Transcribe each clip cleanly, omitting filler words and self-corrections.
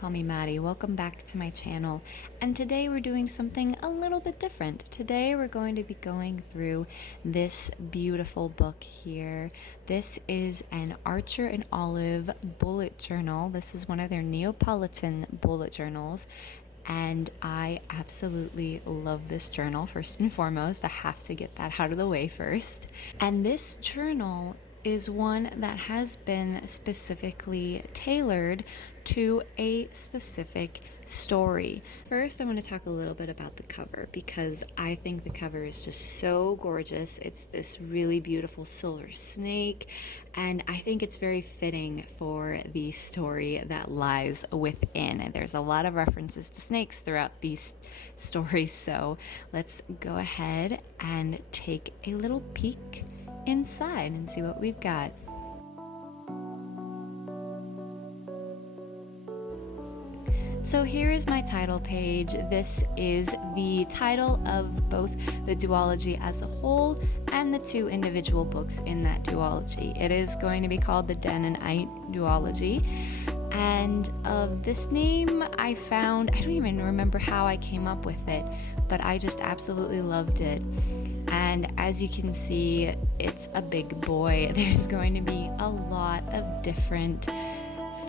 call me Maddie. Welcome back to my channel. And today we're doing something a little bit different. Today we're going to be going through this beautiful book here. This is an Archer and Olive bullet journal. This is one of their Neapolitan bullet journals. And I absolutely love this journal. First and foremost, I have to get that out of the way first. And this journal is one that has been specifically tailored to a specific story. First, I want to talk a little bit about the cover because I think the cover is just so gorgeous. It's this really beautiful silver snake, and I think it's very fitting for the story that lies within. And there's a lot of references to snakes throughout these stories, so let's go ahead and take a little peek inside and see what we've got. So here is my title page. This is the title of both the duology as a whole and the two individual books in that duology. It is going to be called the Den and Ite duology. And this name I found, I don't even remember how I came up with it, but I just absolutely loved it. And as you can see, it's a big boy. There's going to be a lot of different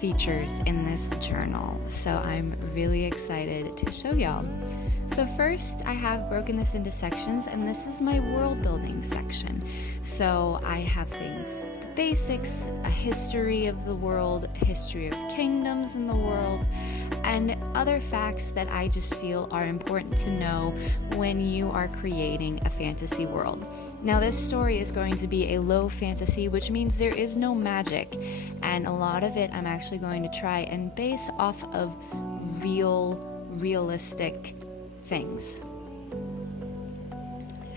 features in this journal, so I'm really excited to show y'all. So first, I have broken this into sections, and this is my world building section. So I have things, the basics, a history of the world, a history of kingdoms in the world, and other facts that I just feel are important to know when you are creating a fantasy world. Now, this story is going to be a low fantasy, which means there is no magic, and a lot of it I'm actually going to try and base off of realistic things.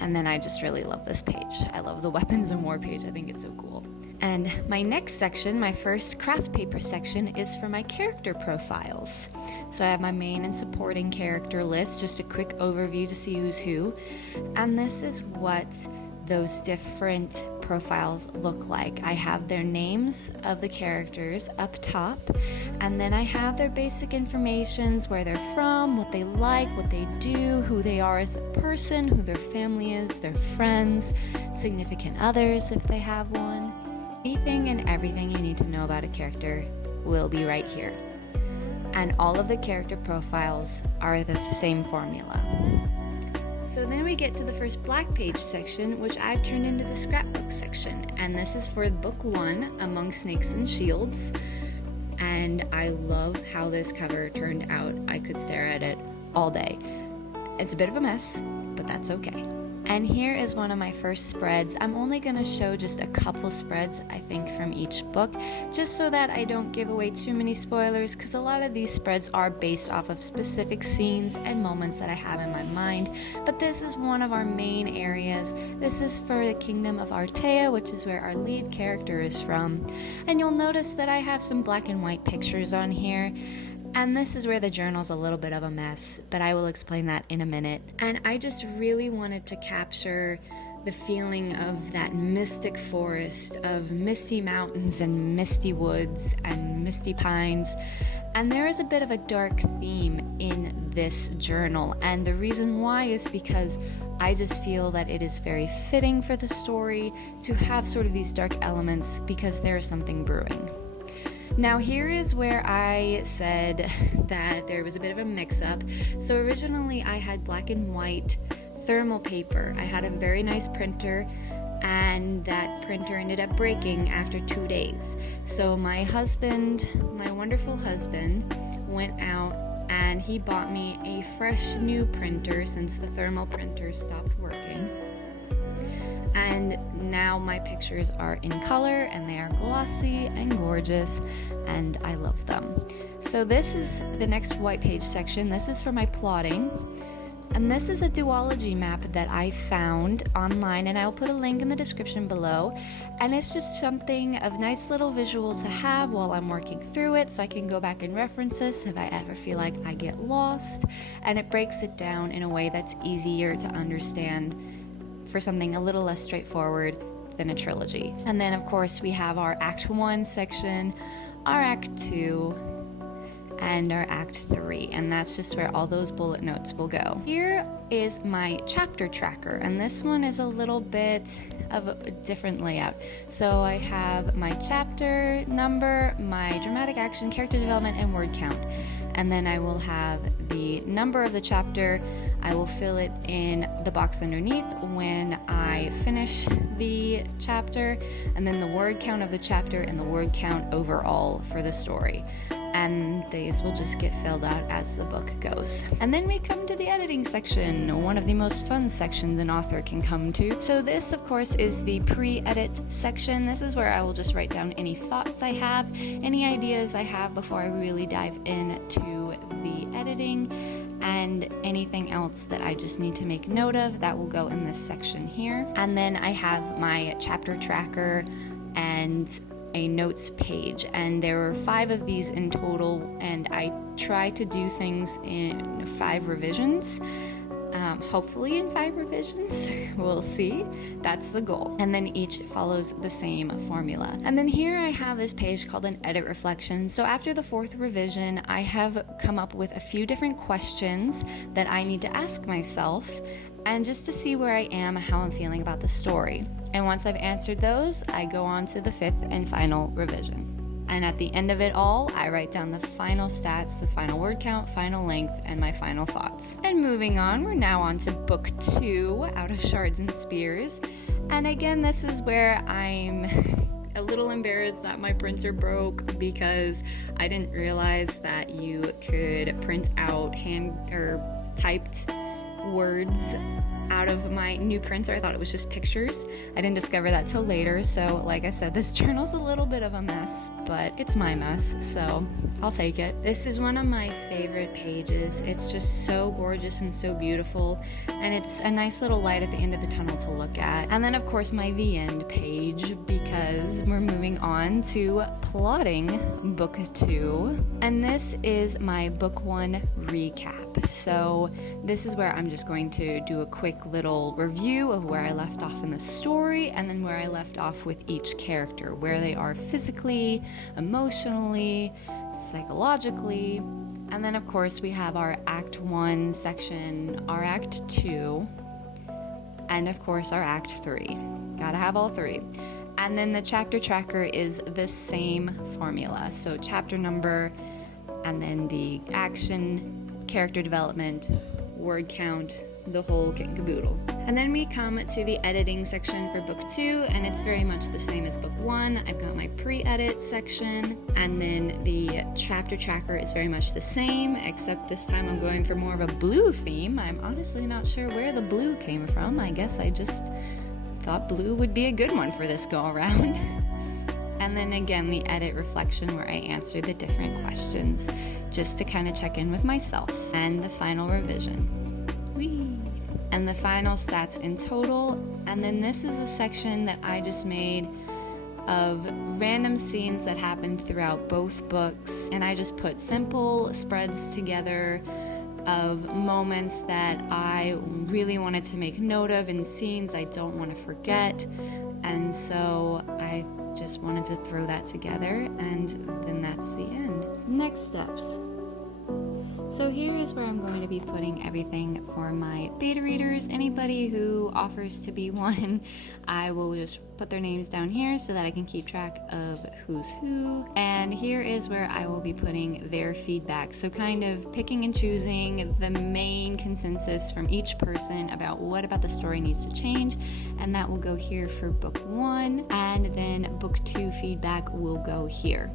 And then I just really love this page. I love the weapons and war page. I think it's so cool. And my next section, my first craft paper section, is for my character profiles. So I have my main and supporting character list, just a quick overview to see who's who. And this is what those different profiles look like. I have their names of the characters up top, and then I have their basic informations, where they're from, what they like, what they do, who they are as a person, who their family is, their friends, significant others if they have one. Anything and everything you need to know about a character will be right here. And all of the character profiles are the same formula. So then we get to the first black page section, which I've turned into the scrapbook section. And this is for book 1, Among Snakes and Shields. And I love how this cover turned out. I could stare at it all day. It's a bit of a mess, but that's okay. And here is one of my first spreads. I'm only going to show just a couple spreads, I think, from each book, just so that I don't give away too many spoilers, because a lot of these spreads are based off of specific scenes and moments that I have in my mind. But this is one of our main areas. This is for the Kingdom of Artea, which is where our lead character is from. And you'll notice that I have some black and white pictures on here. And this is where the journal's a little bit of a mess, but I will explain that in a minute. And I just really wanted to capture the feeling of that mystic forest, of misty mountains and misty woods and misty pines. And there is a bit of a dark theme in this journal. And the reason why is because I just feel that it is very fitting for the story to have sort of these dark elements, because there is something brewing. Now here is where I said that there was a bit of a mix-up. So originally I had black and white thermal paper. I had a very nice printer, and that printer ended up breaking after 2 days. So my husband, my wonderful husband, went out and he bought me a fresh new printer since the thermal printer stopped working. And now my pictures are in color, and they are glossy and gorgeous, and I love them. So this is the next white page section. This is for my plotting. And this is a duology map that I found online, and I'll put a link in the description below. And it's just something of nice little visual to have while I'm working through it, so I can go back and reference this if I ever feel like I get lost. And it breaks it down in a way that's easier to understand for something a little less straightforward than a trilogy. And then of course we have our Act 1 section, our Act 2, and our Act 3, and that's just where all those bullet notes will go. Here is my chapter tracker, and this one is a little bit of a different layout. So I have my chapter number, my dramatic action, character development, and word count. And then I will have the number of the chapter. I will fill it in the box underneath when I finish the chapter, and then the word count of the chapter and the word count overall for the story. And these will just get filled out as the book goes. And then we come to the editing section, one of the most fun sections an author can come to. So this, of course, is the pre-edit section. This is where I will just write down any thoughts I have, any ideas I have before I really dive into the editing, and anything else that I just need to make note of that will go in this section here. And then I have my chapter tracker and a notes page, and there are 5 of these in total, and I try to do things in 5 revisions. Hopefully in 5 revisions, we'll see. That's the goal. And then each follows the same formula. And then here I have this page called an edit reflection. So after the 4th revision, I have come up with a few different questions that I need to ask myself, and just to see where I am, how I'm feeling about the story. And once I've answered those, I go on to the 5th and final revision. And at the end of it all, I write down the final stats, the final word count, final length, and my final thoughts. And moving on, we're now on to book 2, Out of Shards and Spears. And again, this is where I'm a little embarrassed that my printer broke, because I didn't realize that you could print out hand or typed words out of my new printer. I thought it was just pictures. I didn't discover that till later. So like I said, this journal's a little bit of a mess, but it's my mess, so I'll take it. This is one of my favorite pages. It's just so gorgeous and so beautiful, and it's a nice little light at the end of the tunnel to look at. And then of course my The End page, because we're moving on to plotting book 2. And this is my book 1 recap. So this is where I'm just going to do a quick little review of where I left off in the story, and then where I left off with each character, where they are physically, emotionally, psychologically. And then of course we have our Act 1 section, our Act 2, and of course our Act 3. Gotta have all 3. And then the chapter tracker is the same formula. So chapter number, and then the action, character development, word count, the whole kit and caboodle. And then we come to the editing section for book 2, and it's very much the same as book 1. I've got my pre-edit section, and then the chapter tracker is very much the same, except this time I'm going for more of a blue theme. I'm honestly not sure where the blue came from. I guess I just thought blue would be a good one for this go around. And then again, the edit reflection, where I answer the different questions just to kind of check in with myself. And the final revision. Whee! And the final stats in total. And then this is a section that I just made of random scenes that happened throughout both books. And I just put simple spreads together of moments that I really wanted to make note of, and scenes I don't want to forget. And so I just wanted to throw that together, and then that's the end. Next steps. So here is where I'm going to be putting everything for my beta readers. Anybody who offers to be one, I will just put their names down here so that I can keep track of who's who. And here is where I will be putting their feedback. So kind of picking and choosing the main consensus from each person about what about the story needs to change. And that will go here for book 1. And then book 2 feedback will go here.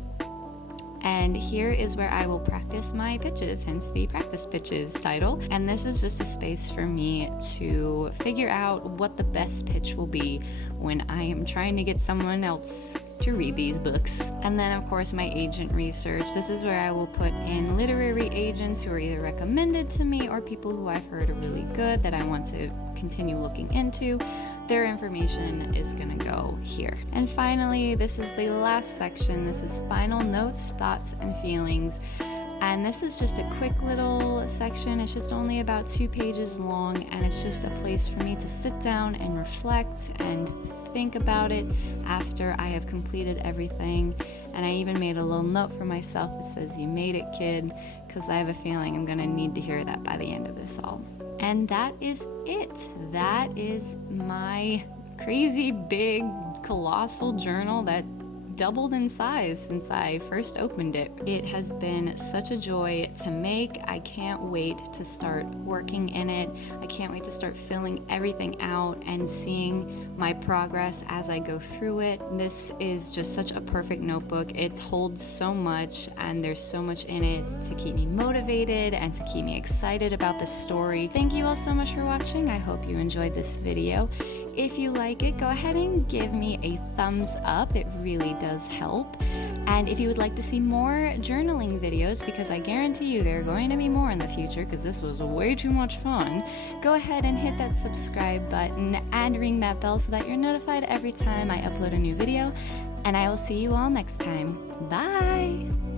And here is where I will practice my pitches, hence the practice pitches title. And this is just a space for me to figure out what the best pitch will be when I am trying to get someone else to read these books. And then of course my agent research. This is where I will put in literary agents who are either recommended to me or people who I've heard are really good that I want to continue looking into. Their information is gonna go here. And finally, this is the last section. This is final notes, thoughts, and feelings. And this is just a quick little section. It's just only about 2 pages long, and it's just a place for me to sit down and reflect and think about it after I have completed everything. And I even made a little note for myself that says, "You made it, kid," because I have a feeling I'm gonna need to hear that by the end of this all. And that is it. That is my crazy big colossal journal that doubled in size since I first opened it. It has been such a joy to make. I can't wait to start working in it. I can't wait to start filling everything out and seeing my progress as I go through it. This is just such a perfect notebook. It holds so much, and there's so much in it to keep me motivated and to keep me excited about the story. Thank you all so much for watching. I hope you enjoyed this video. If you like it, go ahead and give me a thumbs up. It really does help. And if you would like to see more journaling videos, because I guarantee you there are going to be more in the future because this was way too much fun, go ahead and hit that subscribe button and ring that bell so that you're notified every time I upload a new video. And I will see you all next time. Bye!